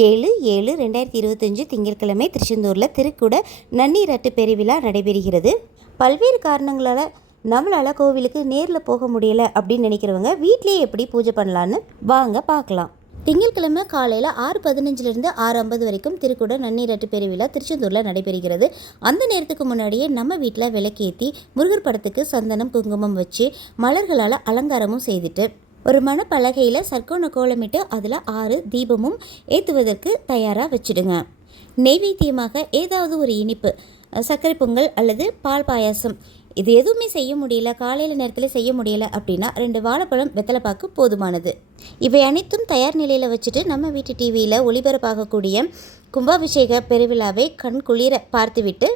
7/7/2025 திங்கட்கிழமை திருச்செந்தூரில் திருக்குட நன்னீராட்டு பெருவிழா நடைபெறுகிறது. பல்வேறு காரணங்களால் நம்மளால் கோவிலுக்கு நேரில் போக முடியலை அப்படின்னு நினைக்கிறவங்க வீட்டிலேயே எப்படி பூஜை பண்ணலான்னு வாங்க பார்க்கலாம். திங்கட்கிழமை காலையில் 6:15 6:50 வரைக்கும் திருக்குட நன்னீராட்டு பெருவிழா திருச்செந்தூரில் நடைபெறுகிறது. அந்த நேரத்துக்கு முன்னாடியே நம்ம வீட்டில் விளக்கேற்றி முருகர் படத்துக்கு சந்தனம் குங்குமம் வச்சு மலர்களால் அலங்காரமும் செய்துட்டு ஒரு மணப்பலகையில் சர்க்கோண கோலமிட்டு அதில் 6 தீபமும் ஏற்றுவதற்கு தயாராக வச்சுடுங்க. நெய்வேத்தியமாக ஏதாவது ஒரு இனிப்பு, சர்க்கரை பொங்கல் அல்லது பால் பாயாசம், இது எதுவுமே செய்ய முடியல, காலையில் நேரத்தில் செய்ய முடியலை அப்படின்னா 2 வாழைப்பழம் வெத்தலைப்பாக்கு போதுமானது. இவை அனைத்தும் தயார் நிலையில் வச்சுட்டு நம்ம வீட்டு டிவியில் ஒளிபரப்பாகக்கூடிய கும்பாபிஷேக பெருவிழாவை கண் குளிர பார்த்துவிட்டு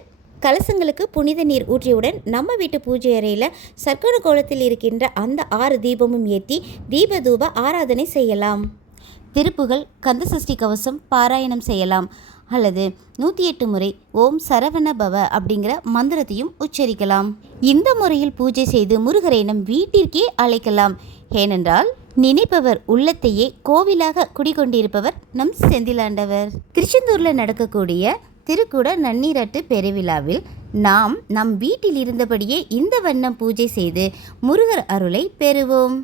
கலசங்களுக்கு புனித நீர் ஊற்றியவுடன் நம்ம வீட்டு பூஜை அறையில் சர்க்கரை கோலத்தில் இருக்கின்ற அந்த 6 தீபமும் ஏற்றி தீப தூப ஆராதனை செய்யலாம். திருப்புகள், கந்தசஷ்டி கவசம் பாராயணம் செய்யலாம் அல்லது 108 முறை ஓம் சரவண பவ அப்படிங்கிற மந்திரத்தையும் உச்சரிக்கலாம். இந்த முறையில் பூஜை செய்து முருகரை நம் வீட்டிற்கே அழைக்கலாம். ஏனென்றால் நினைப்பவர் உள்ளத்தையே கோவிலாக குடிகொண்டிருப்பவர் நம் செந்திலாண்டவர். திருச்செந்தூரில் நடக்கக்கூடிய திருக்குட நன்னீராட்டு பெருவிழாவில் நாம் நம் வீட்டில் இருந்தபடியே இந்த வண்ணம் பூஜை செய்து முருகர் அருளை பெறுவோம்.